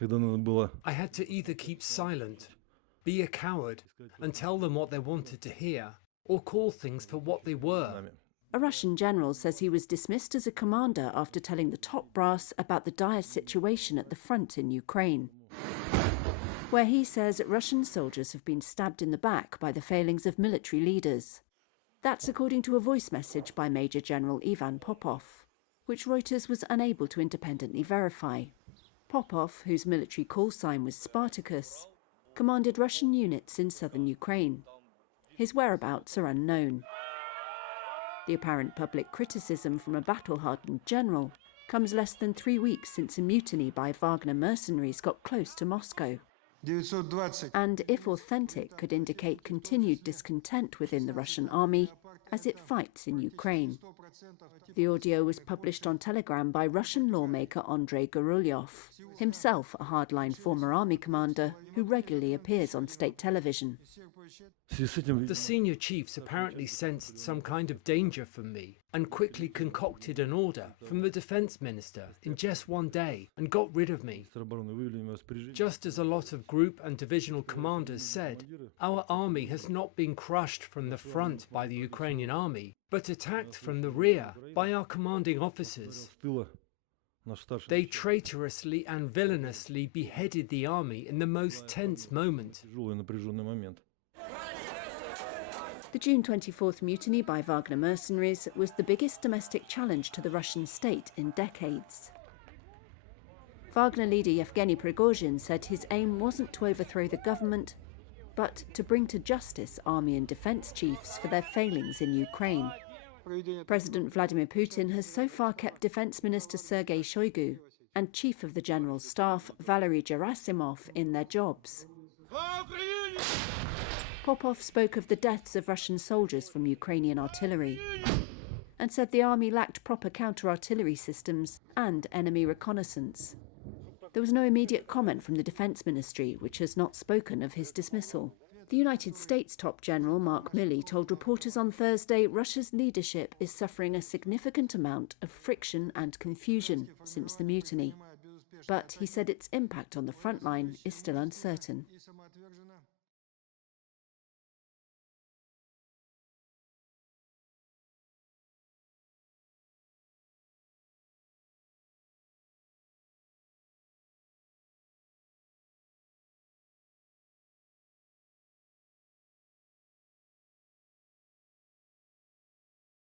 I had to either keep silent, be a coward, and tell them what they wanted to hear, or call things for what they were. A Russian general says he was dismissed as a commander after telling the top brass about the dire situation at the front in Ukraine, where he says Russian soldiers have been stabbed in the back by the failings of military leaders. That's according to a voice message by Major General Ivan Popov, which Reuters was unable to independently verify. Popov, whose military call sign was Spartacus, commanded Russian units in southern Ukraine. His whereabouts are unknown. The apparent public criticism from a battle-hardened general comes less than 3 weeks since a mutiny by Wagner mercenaries got close to Moscow, and, if authentic, could indicate continued discontent within the Russian army as it fights in Ukraine. The audio was published on Telegram by Russian lawmaker Andrei Gurulyov, himself a hardline former army commander who regularly appears on state television. The senior chiefs apparently sensed some kind of danger from me and quickly concocted an order from the defense minister in just one day and got rid of me. Just as a lot of group and divisional commanders said, our army has not been crushed from the front by the Ukrainian army, but attacked from the rear by our commanding officers. They traitorously and villainously beheaded the army in the most tense moment. The June 24th mutiny by Wagner mercenaries was the biggest domestic challenge to the Russian state in decades. Wagner leader Yevgeny Prigozhin said his aim wasn't to overthrow the government, but to bring to justice army and defence chiefs for their failings in Ukraine. President Vladimir Putin has so far kept Defence Minister Sergei Shoigu and Chief of the General Staff Valery Gerasimov in their jobs. Popov spoke of the deaths of Russian soldiers from Ukrainian artillery and said the army lacked proper counter-artillery systems and enemy reconnaissance. There was no immediate comment from the Defence Ministry, which has not spoken of his dismissal. The United States top general Mark Milley told reporters on Thursday Russia's leadership is suffering a significant amount of friction and confusion since the mutiny. But he said its impact on the front line is still uncertain.